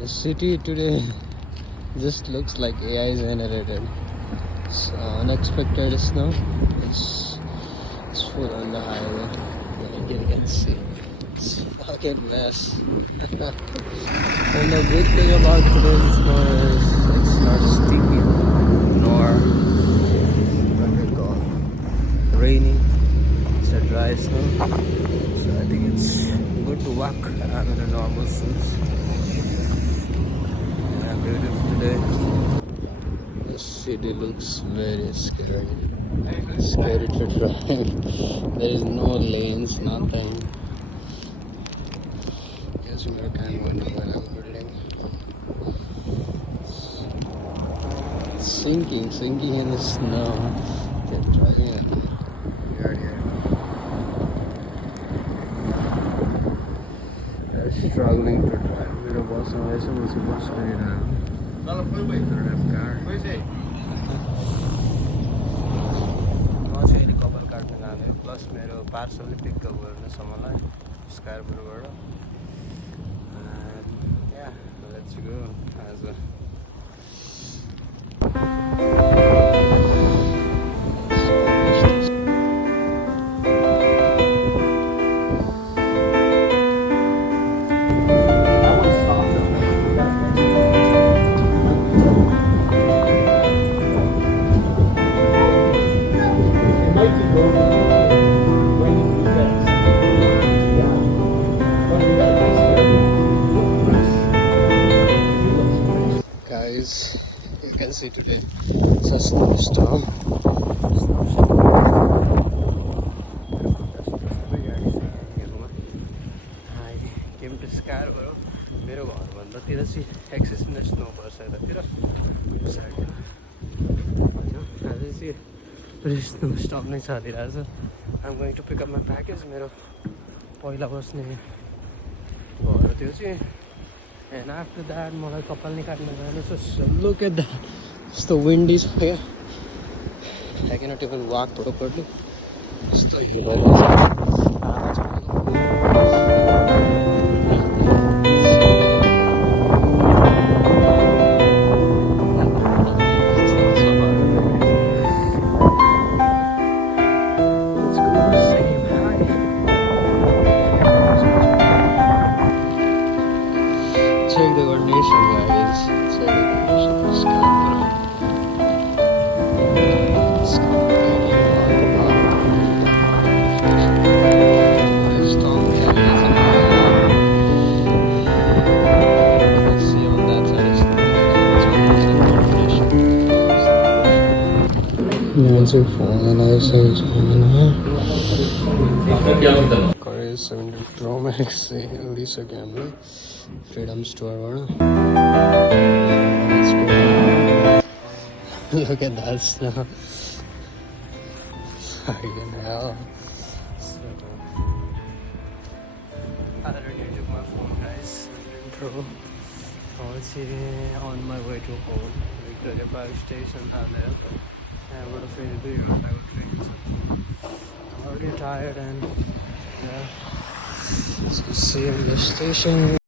The city today just looks like AI generated. So unexpected snow. It's full on the highway. Like you can see, it's fucking mess. And the good thing about today's snow is it's not sticky nor what we call rainy. It's a dry snow. So I think it's good to walk. I'm in a normal shoes. I'm beautiful today. The city looks very scary. Scary to drive. There is no lanes, nothing. Yes, we can't go anywhere. I'm building. It's sinking in the snow. They're driving it. Here. They're struggling to drive. मेरो बसमा यसो मुझे बस गरिरहेको म चाहिँ अहिले कपाल काट्न जाँदै प्लस मेरो पार्सलले पिकअप गर्नु छ मलाई स्कार्बोबाट या लेट्स गो आज guys, you can see today it's a snowstorm. I came to Scarborough. मेरो घरभन्दातिर चाहिँ एक्सेस मिनट स्नो पर्छ यतातिर साइडमा होइन आज चाहिँ स्नोस्टर्म नै चलिरहेछ. I'm going to pick up my package. मेरो पहिला बस्ने घर त्यो चाहिँ and after that मलाई कपाल नि काट्न जानु छ. So look at that, it's the windy here. I cannot even walk properly. It's the check the condition, guys. Check the condition of Scarborough. It's completely storm carriers and let's see on that side is it's falling. I say it's falling. Corey 70 Pro Max, Lisa Gamble. Freedom Store. Look at that snow. Fucking hell. I already took my phone, guys. Pro. I'm on my way to home. Victoria Park Station. I would have been doing I would train. I'm already tired and yeah. Let's go see you in the station.